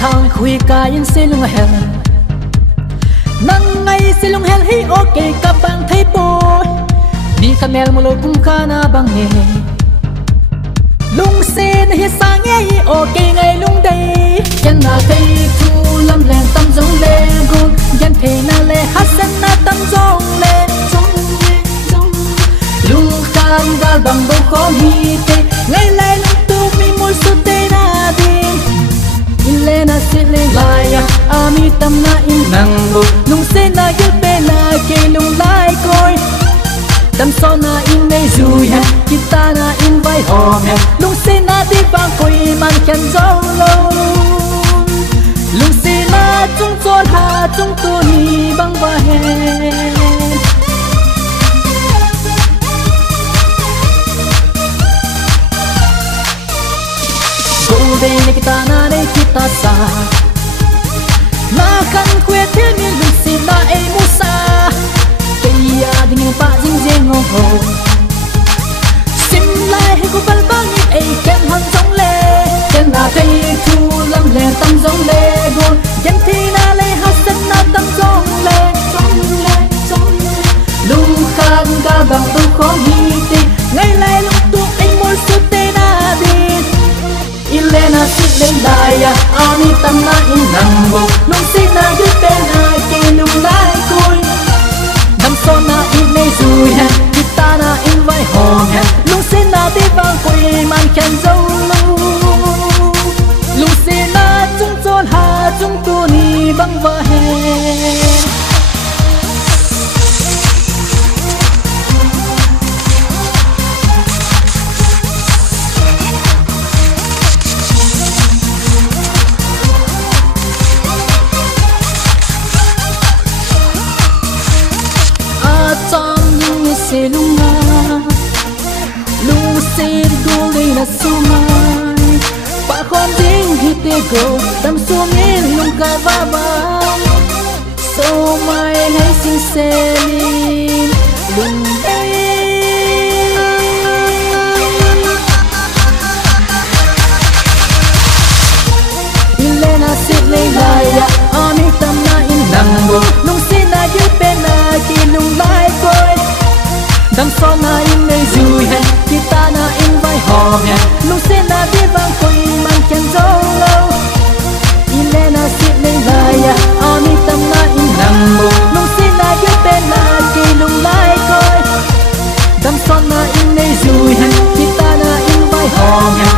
thang khui ka in silung hel nang ngay silung hel hi okay ka bang thấy boy ni ka mel mulo kum kana bang ne lung se na hi sang ye okay ngay lung đây chân na thấy thu lâm len tâm giống le gun gen thế na le hasan na tâm giống le lung kan gal bang bo ko hi te ngay lai lung tu mi mul su te na di Ilena sile laya ami tam na in nang bo lung se na gel pe na ke lung lai koi tam so na in nei zu ya kita na in vai hom ya lung se na di bang koi man khan zo lo lung se na chung chon ha chung tu ni bang va he đây này kita na đây kita sa na kan kwe thiên nhiên lung si na ai musa cây ya ding pa jing jing ngô hồ sim lai hay cô bal bang ni ai kem hang giống le chân na thấy thu lâm le tâm giống le gon chân thi na le hasan na tâm giống le lung khan ga bang tu khó hi ti ngay lai lung tu anh muốn su te na đi Ilena sit lên đài ami tâm na in nằm bộ lung si na dưới bên hai cây lung lái cối nằm so na in nay rồi ha kita na in vai hòm ha lung si na đi vang quỳ man khen dâu lâu lung si na chung chôn ha chung tu ni băng vợ hè se lunga lung se go le na sumai pa khom ding hi te go tam su min lung ka va ba so mai hay sin se li lung dai Ilena sit le lai ya ami tam na in nang bo lung se na yu pe na ki lung lai koi Dam so na in nei zui he kita na in vai hom he lung se na di bang koi man khen zo lo Ilena sit nei lai ya ami tam na in nang bo lung se na yu pe na ki lung lai koi Dam so na in nei zui he kita na in vai hom he